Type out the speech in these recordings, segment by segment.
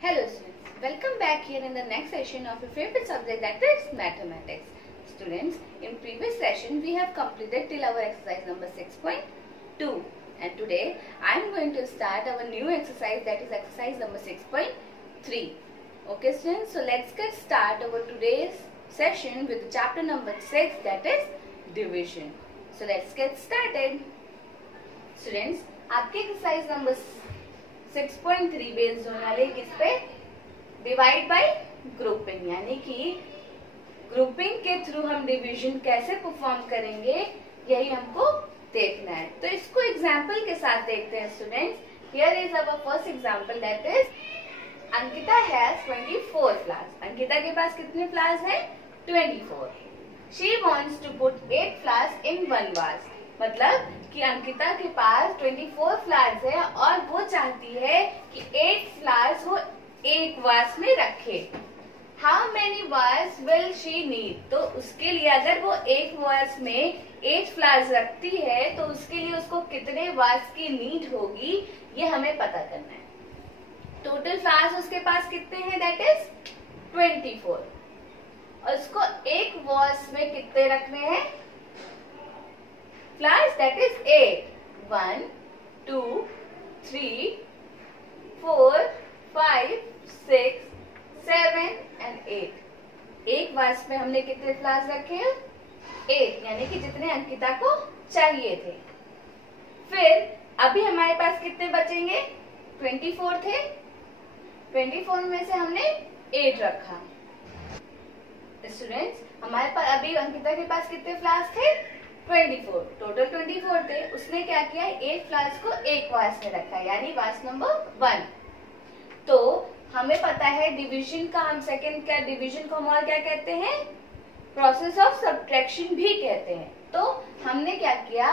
Hello students, welcome back here in the next session of your favorite subject, that is mathematics. Students, in previous session we have completed till our exercise number 6.2 and today I am going to start our new exercise, that is exercise number 6.3. Okay students, so let's get start our today's session with chapter number 6, that is division. So let's get started. Students, आपके exercise number 6.3 based होने वाले किस पे? Divide by grouping, यानी कि grouping के through हम division कैसे परफॉर्म करेंगे यही हमको देखना है। तो इसको एग्जांपल के साथ देखते हैं students. Here is our first example, that is Ankita has 24 flowers. Ankita के पास कितने फ्लावर्स हैं? 24। She wants to put 8 flowers in one vase, मतलब कि अंकिता के पास 24 फ्लावर्स है और वो चाहती है कि 8 फ्लावर्स वो एक वास में रखे। हाउ मेनी वास विल शी नीड? तो उसके लिए अगर वो एक वास में 8 फ्लावर्स रखती है तो उसके लिए उसको कितने वास की नीड होगी ये हमें पता करना है। टोटल फ्लावर्स उसके पास कितने हैं? दैट इज 24 और उसको एक वास में कितने रखने हैं? Flowers, that is 8. 1, 2, 3, 4, 5, 6, 7 and 8। एक वास में हमने कितने फ्लावर्स रखे हैं? 8, यानी कि जितने अंकिता को चाहिए थे। फिर अभी हमारे पास कितने बचेंगे? 24 थे, 24 में से हमने 8 रखा। स्टूडेंट्स, हमारे पास अभी अंकिता के पास कितने फ्लावर्स थे? 24, टोटल 24 थे। उसने क्या किया? 8 फ्लावर्स को एक वास में रखा, यानी वास नंबर 1। तो हमें पता है डिवीजन का, हम सेकंड क्या डिवीजन को हम और क्या कहते हैं? प्रोसेस ऑफ सब्ट्रैक्शन भी कहते हैं। तो हमने क्या किया,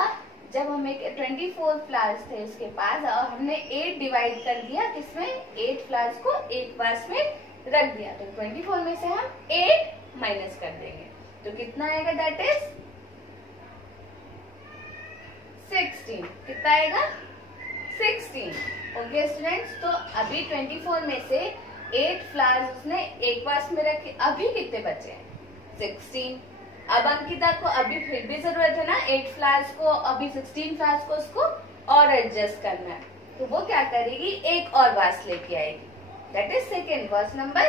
जब हमें 24 फ्लावर्स थे उसके पास और हमने 8 डिवाइड कर दिया, किसमें? 8 फ्लावर्स को एक वास में रख दिया। तो 24 में से हम 8 माइनस कर देंगे तो कितना आएगा? That is 16। कितना आएगा? 16। ओके स्टूडेंट्स, तो अभी 24 में से 8 फ्लावर्स उसने एक वास में रखे। अभी कितने बचे हैं? 16। अब अंकिता को अभी फिर भी जरूरत है ना 8 फ्लावर्स को, अभी 16 फ्लावर्स को उसको और एडजस्ट करना है। तो वो क्या करेगी? एक और वास लेके आएगी, दैट इज सेकेंड, वास नंबर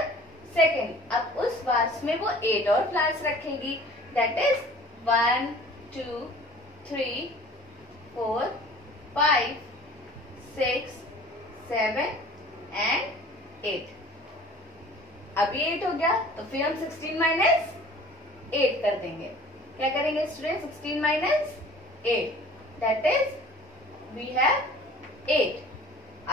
2। अब उस वास में वो 8 और फ्लावर्स रखेगी, दैट इज 1, 2, 3, 4, 5, 6, 7 and 8। अभी 8 हो गया तो फिर हम 16 माइनस 8 कर देंगे। क्या करेंगे student? 16 minus 8, that is we have 8।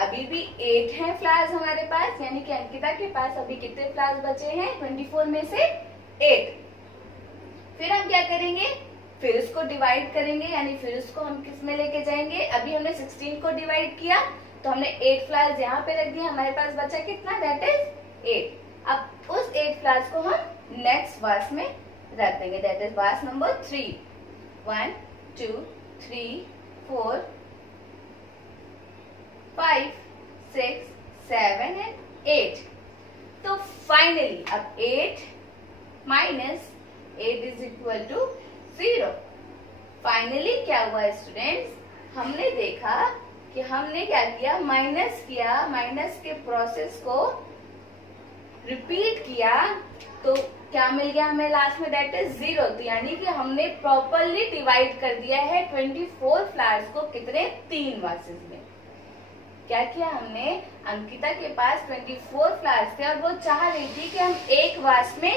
अभी भी 8 हैं फ्लावर्स हमारे पास, यानी कि अंकिता के पास अभी कितने फ्लावर्स बचे हैं? 24 में से 8। फिर हम क्या करेंगे? फिर उसको डिवाइड करेंगे, यानी फिर उसको हम किस में लेके जाएंगे? अभी हमने 16 को डिवाइड किया तो हमने 8 फ्लावर्स यहाँ पे रख दिए, हमारे पास बचा कितना? That is 8। अब उस 8 फ्लावर्स को हम नेक्स्ट वास में रख देंगे, दैट इज वास नंबर 3। 1, 2, 3, 4, 5, 6, 7 and 8। तो फाइनली अब 8 minus 8 is equal to 0। Finally क्या हुआ स्टूडेंट्स? हमने देखा कि हमने क्या किया? माइनस किया, माइनस के प्रोसेस को रिपीट किया तो क्या मिल गया हमें लास्ट में? That is 0। तो यानी कि हमने प्रॉपरली डिवाइड कर दिया है 24 फ्लावर्स को कितने? 3 वासेस में। क्या किया हमने? अंकिता के पास 24 फ्लावर्स थे और वो चाह रही थी कि हम एक वास में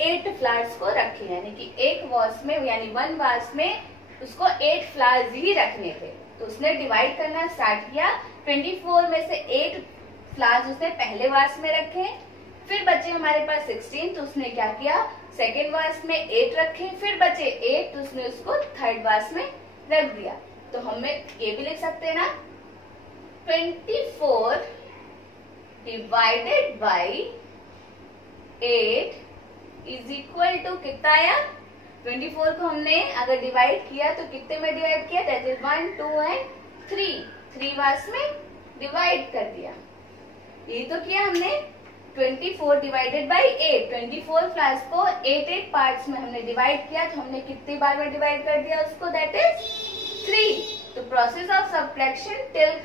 8 फ्लावर्स को रखें, यानी कि एक वास में, यानी 1 वास में उसको 8 फ्लावर्स ही रखने थे। तो उसने डिवाइड करना स्टार्ट किया। 24 में से 8 फ्लावर्स उसने पहले वास में रखे, फिर बचे हमारे पास 16, तो उसने क्या किया? सेकेंड वास में 8 रखे, फिर बचे 8 तो उसने उसको थर्ड वास में रख दिया। तो हमें ये भी लिख सकते हैं ना, 24 divided by 8 is equal to कितना आया? 24 को हमने अगर डिवाइड किया तो कितने में डिवाइड किया? दैट इज 1, 2 and 3 वास में डिवाइड कर दिया। यही तो किया हमने। 24 डिवाइडेड बाई 8, 24 फ्लावर्स को 8 पार्ट्स में हमने डिवाइड किया, तो हमने कितनी बार में डिवाइड कर दिया उसको, दैट इज 3। तो process of subtraction till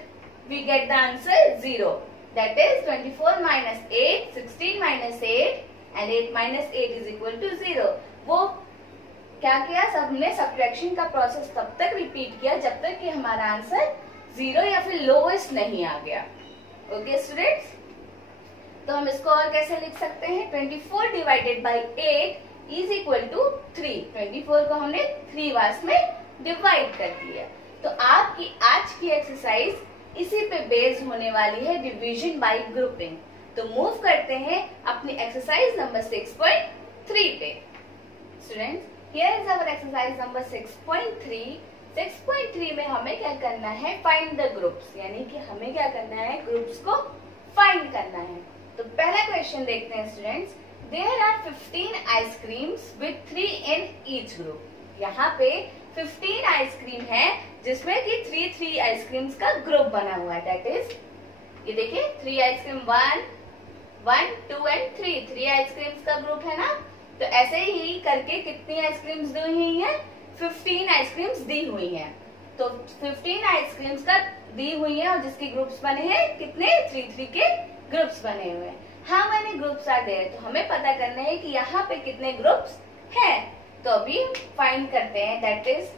we get the answer 0, that is 24 minus 8, 16 minus 8 and 8 minus 8 is equal to 0। वो क्या किया, सबने सब्ट्रैक्शन का प्रोसेस तब तक रिपीट किया जब तक कि हमारा आंसर 0 या फिर लोएस्ट नहीं आ गया। ओके स्टूडेंट्स, तो हम इसको और कैसे लिख सकते हैं, 24 divided by 8 is equal to 3। 24 को हमने 3 बार्स में डिवाइड कर दिया। तो आपकी आज की एक्सरसाइज इसी पे बेस्ड होने वाली है, डिवीजन बाय ग्रुपिंग। तो मूव करते हैं अपनी एक्सरसाइज नंबर 6.3 पे। Students, here is our exercise number 6.3। 6.3 में हमें क्या करना है, फाइंड द ग्रुप्स, यानी कि हमें क्या करना है, ग्रुप्स को फाइंड करना है। तो पहला क्वेश्चन देखते हैं students. There are 15 ice creams with 3 in each group. यहाँ पे 15 आइसक्रीम है जिसमें कि 3 आइसक्रीम्स का ग्रुप बना हुआ है, दैट इज ये देखिए 3 आइसक्रीम 1, 2 एंड 3 आइसक्रीम्स का ग्रुप है ना। तो ऐसे ही करके कितनी आइसक्रीम्स दी हुई है, 15 आइसक्रीम्स दी हुई हैं। तो 15 आइसक्रीम्स का दी हुई है और जिसके ग्रुप्स बने हैं कितने, 3 के ग्रुप्स बने हुए हैं। How many groups are there, तो हमें पता करना है कि यहाँ पे कितने ग्रुप्स हैं। तो अभी फाइंड करते हैं, दैट इज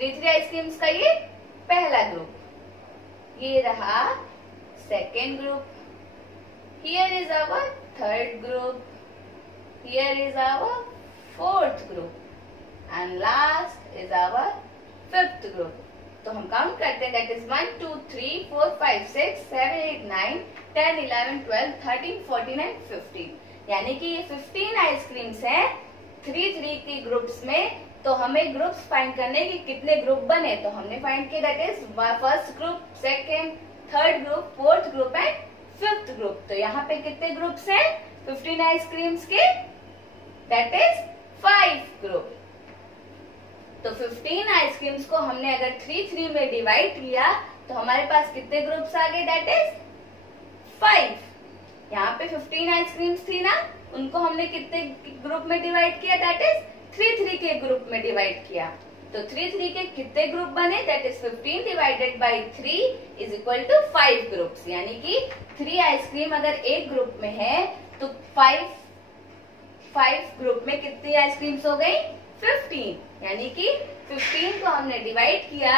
3 आइसक्रीम्स का ये पहला ग्रुप, ये रहा second group, here is our third group, here is our fourth group and last is our fifth group. तो हम काउंट करते हैं, दैट इज 1 2 3 4 5 6 7 8 9 10 11 12 13 14 एंड 15। यानी कि ये 15 आइसक्रीम्स हैं 3 के ग्रुप्स में। तो हमें ग्रुप्स फाइंड करने कि कितने ग्रुप बने, तो हमने फाइंड किया, that is first group, second, third group, fourth group and fifth group. तो यहाँ पे कितने ग्रुप्स हैं 15 आइसक्रीम्स के, दैट इज 5 ग्रुप। तो 15 आइसक्रीम्स को हमने अगर 3 में डिवाइड किया तो हमारे पास कितने ग्रुप्स आ गए, दैट इज 5। यहाँ पे 15 आइसक्रीम्स थी ना, उनको हमने कितने ग्रुप में डिवाइड किया, दैट इज 3 के ग्रुप में डिवाइड किया। तो 3 के कितने ग्रुप बने, that is 15 divided by 3 is equal to 5 groups. यानी कि 3 आइसक्रीम अगर एक ग्रुप में है तो 5 ग्रुप में कितनी आइसक्रीम्स हो गई, 15। यानी कि 15 को हमने डिवाइड किया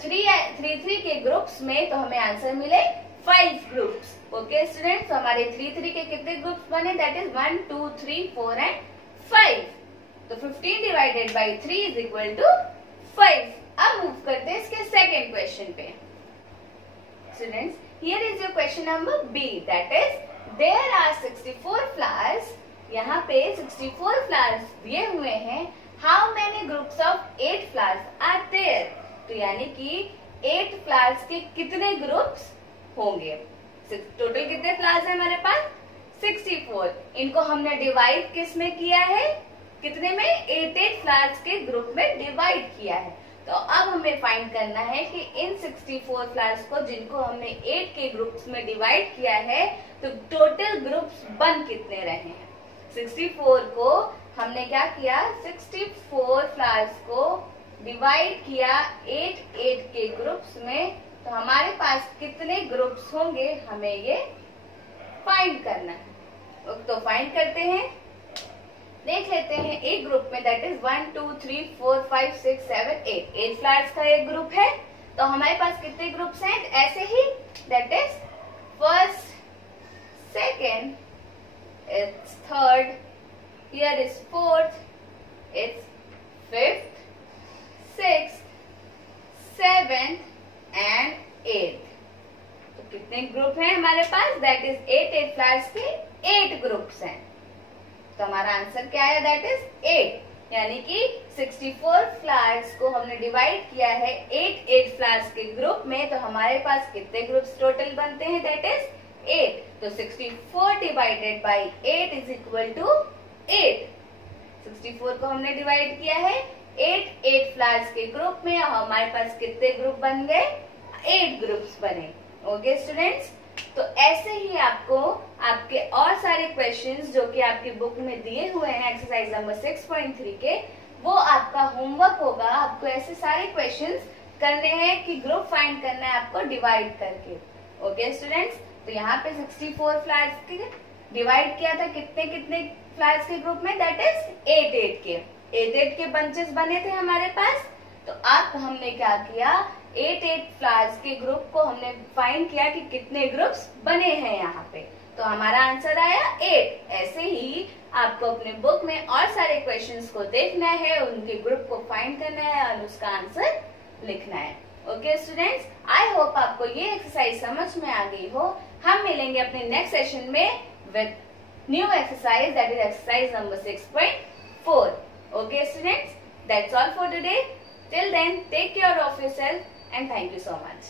3 के ग्रुप्स में, तो हमें आंसर मिले 5 ग्रुप्स। ओके स्टूडेंट्स, हमारे 3 के कितने ग्रुप्स बने, दैट इज 1 2 3 4 एंड 5। तो 15 divided by 3 is equal to 5। अब मूव करते हैं इसके सेकेंड क्वेश्चन पे। Students, here is your question number B, that is there are 64 flowers. यहाँ पे 64 फ्लावर्स दिए हुए हैं। How many groups of 8 flowers are there. तो यानी कि 8 फ्लावर्स के कितने ग्रुप्स होंगे। टोटल कितने फ्लावर्स है हमारे पास, 64। इनको हमने डिवाइड किस में किया है, कितने में, 8 फ्लावर्स के ग्रुप में डिवाइड किया है। तो अब हमें फाइंड करना है कि इन 64 फ्लावर्स को जिनको हमने 8 के ग्रुप्स में डिवाइड किया है, तो टोटल ग्रुप्स बन कितने रहे हैं। 64 को हमने क्या किया, 64 फ्लावर्स को डिवाइड किया 8 के ग्रुप्स में, तो हमारे पास कितने ग्रुप्स होंगे हमें ये फाइंड करना है। तो फाइंड करते हैं, देख लेते हैं एक ग्रुप में, दैट इज 1 2 3 4 5 6 7 8 फ्लावर्स का एक ग्रुप है। तो हमारे पास कितने ग्रुप्स हैं, ऐसे ही, that is first, second, it's third, here is fourth, it's fifth, sixth, seventh and eighth। तो कितने ग्रुप हैं हमारे पास, दैट इज 8 फ्लावर्स के 8 ग्रुप्स हैं। तो हमारा आंसर क्या है, दैट इज 8। यानी कि 64 फ्लावर्स को हमने डिवाइड किया है 8 फ्लावर्स के ग्रुप में, तो हमारे पास कितने ग्रुप्स टोटल बनते हैं, दैट इज 8। तो 64 divided by 8 is equal to 8। 64 को हमने डिवाइड किया है 8 फ्लावर्स के ग्रुप में, और हमारे पास कितने ग्रुप बन गए, 8 ग्रुप्स बने। ओके स्टूडेंट्स, तो ऐसे आपको आपके और सारे क्वेश्चंस जो कि आपकी बुक में दिए हुए हैं एक्सरसाइज नंबर 6.3 के, वो आपका होमवर्क होगा। आपको ऐसे सारे क्वेश्चंस करने हैं कि ग्रुप फाइंड करना है आपको डिवाइड करके। ओके स्टूडेंट्स, तो यहाँ पे 64 फ्लावर्स के डिवाइड किया था कितने कितने फ्लावर्स के ग्रुप में, दैट इज 8 के 8 के बंचेस बने थे हमारे पास। तो अब हमने क्या किया, 8 फ्लावर्स के ग्रुप को हमने फाइंड किया कि कितने ग्रुप्स बने हैं यहाँ पे, तो हमारा आंसर आया 8। ऐसे ही आपको अपने बुक में और सारे क्वेश्चंस को देखना है, उनके ग्रुप को फाइंड करना है और उसका आंसर लिखना है। ओके स्टूडेंट्स, आई होप आपको ये एक्सरसाइज समझ में आ गई हो। हम मिलेंगे अपने नेक्स्ट सेशन में with new exercise, that is exercise number 6.4। Okay students, that's all for today. Till then, take care of yourself and thank you so much.